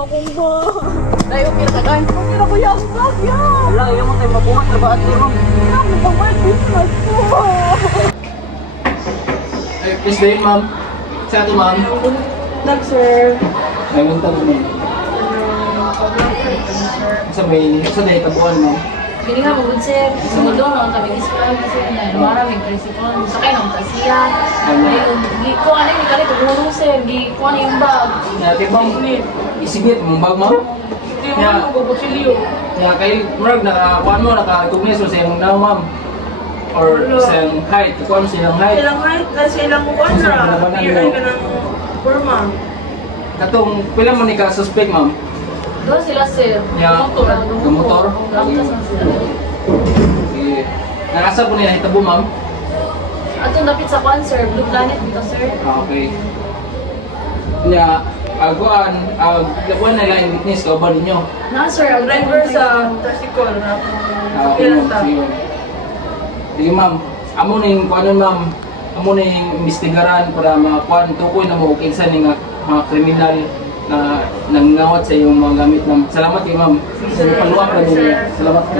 akong bag. Dahil okay na kagain. Okay na kuya ang bag yan. Wala, yung mga tayo mabuhat na ba at ma'am? Ako ba may business ko? Ay, please din ma'am. Sa ato ma'am. Nag sir. Ay, munta mo ma'am. Sa may, sa day, tabuan ma'am. Pili nga po, sir. Sumudong lang kami ispan kasi na maraming prinsipon. Sakay ng tasiya. Giko, ano yung kalit, tumulong, sir. Giko, ano yung bag. Kaya ma'am, isibit mong bag ma'am. Hindi mo naman magbubusilyo. Kaya kay Marag, nakakuan mo, nakatugnis mo sa iyong now ma'am. Or sa iyong height, kukuha mo sa iyong height. Silang height kasi silang kukuha na. Here ay ka ng forma. Katong, pila mo ni ka-suspect ma'am? Doon sila, sir. Yeah. Motor? Lamtas na sila. Sige. Nakasa po nila hitabo ma'am? Atong dapit sa kwan, sir. Blue Planet dito, sir. Okay. Kanya, aguan, labuan na lang yung witness, kauban ninyo. Na, sir. Ang driver sa tricycle na Okay, sakyan ta. sige. Sige ma'am, amo na yung kuanon ma'am, amo na yung imbestigaran para makakuan, tukoy na mo kinsa ni nga mga kriminal na nangnawat sa iyong mga gamit ma'am. Salamat kayo ma'am. Sa paluwak na ninyo. Salamat po.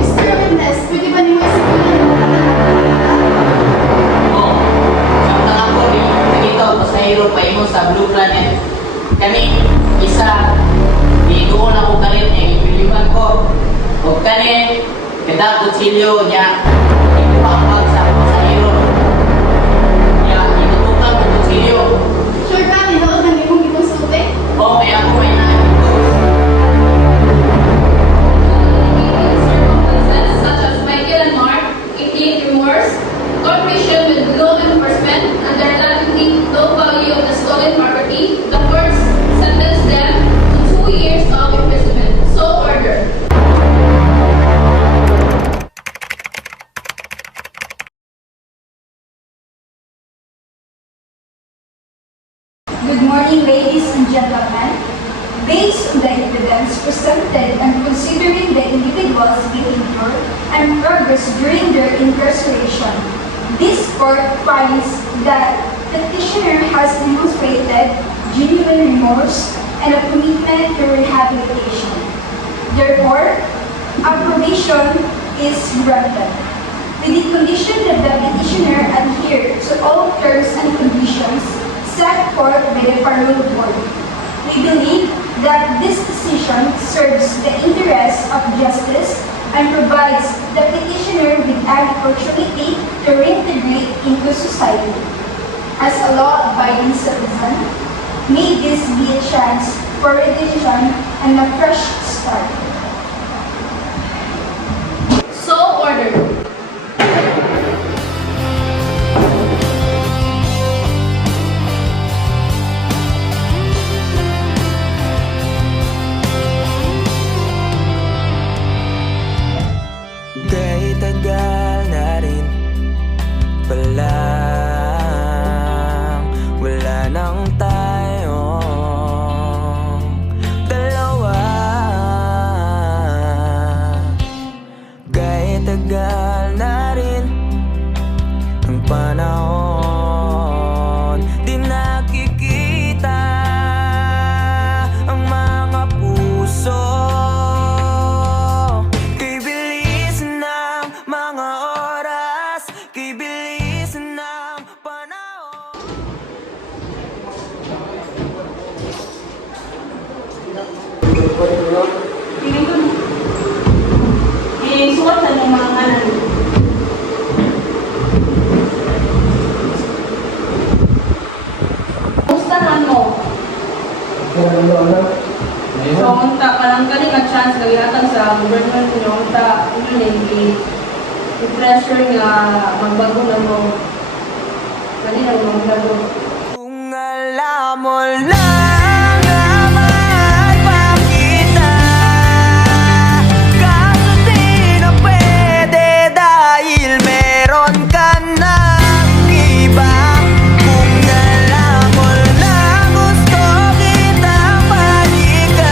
Mr. Witness, pwede ba niyo isabihin mo na Oo. Samtang ako, dito, tapos nahiro pa imo sa Blue Planet. Kani, isa, di doon ako kalit eh, pilihan ko. O kani, kada kutsilyo niya, ikuha ang bag sa hiro. Niya, inutukan ko kutsilyo. sure ka, ninood ng imong gikonsulte? Oo, kaya ako may nakikita. Circumstances such as Michael and Mark, 88 remorse, cooperation with law enforcement, and their allegedly low value of the stolen property, the court sentenced them to 2 years of imprisonment. So ordered. Good morning, ladies and gentlemen. Based on the evidence presented and considering the individual's behavior and progress during their incarceration, this court finds that petitioner has demonstrated genuine remorse and a commitment to rehabilitation. Therefore, approbation is granted, with the condition that the petitioner adhere to all terms and conditions set forth by the parole board. We believe that this decision serves the interests of justice and provides the petitioner with an opportunity to reintegrate into society. As a law-abiding citizen, may this be a chance for redemption and a fresh start. So ordered. Kay tagal na rin pala wala nang tayong dalawa. Bibilis ng panahon. Isuot sa ng mga kanan. Kumusta naman mo? So, unta, parang galing nga chance kagiyatan sa government nyo, unta, i-pressure nga magbago na mo. Galing na magbago. Kung alam mo lang ang magpakita, kaso di na pwede dahil meron ka ng iba. Kung alam mo lang gusto kitang balikan,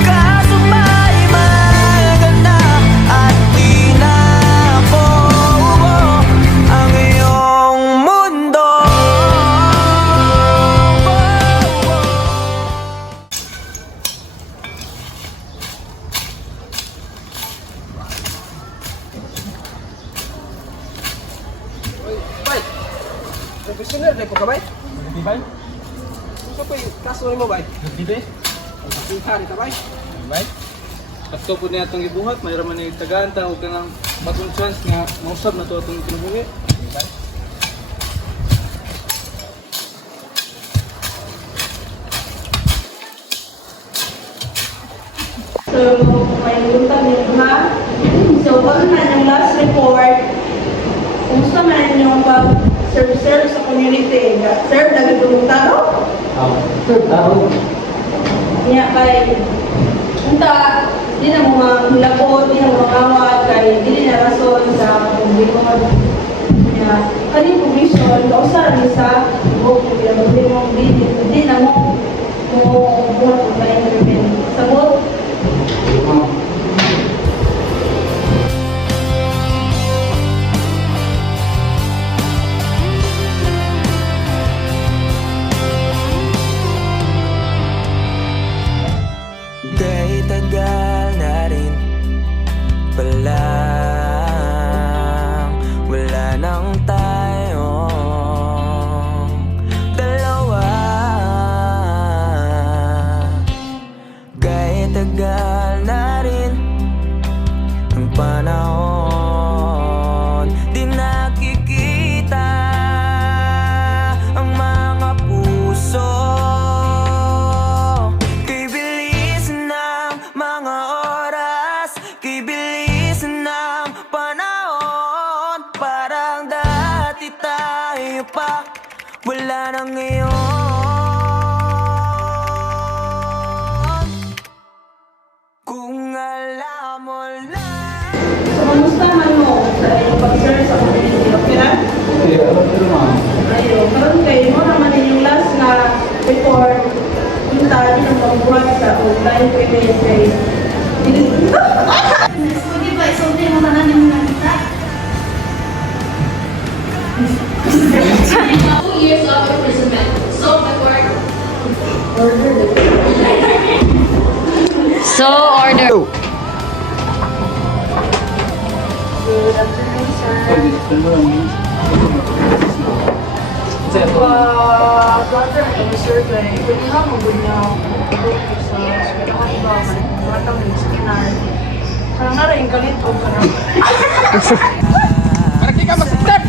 kaso may maganda at di na ako ang iyong mundo. Bay, profesional na po ka, bay? Di ba? Ano pa yung kaso mo, bay? Di ba? Yung hari ka, bay? Bay? Kasto po niya itong ibuhat, mayroon man yung tagaan, tawag ka ng bagong chance nga mausap na ito itong kinubuhi. So, may luntag din ha. So, kung na yung last report, kumusta man yung pag-serve sa community? Serve na gagawin tao? Tao. Niya kay, unta, di na mga hilakot, di na mga kawat, kay di na rason sa publiko. Niya, kaning commission, kausara ni sa book, di na mo buhat kung ba yung sagot. Kay tagal na rin palang wala nang tayong dalawa. Kay tagal na rin ang panahon, di nakikita ang mga puso. Kay bilis ng mga oras, kay bilis ng panahon, parang dati tayo pa, wala na ngayon. Kung alam mo lang. So, kamusta man mo sa iyong pag-serve sa community? Okay na? Kaya, ano ma'am? Ayun, karon kay mo naman yung last na report, yung tayo ng pagbuhat sa online payment kay Pwede ba, isulti mo na yung nakita? 2 years of imprisonment. So, the court So, order. Good afternoon, sir. Sir, Brother and sir, kay pwede nga mag-good na sa eskwelahan iba, matang ng skinan. Parang nara yung kalito ka na. Para di ka masaktan!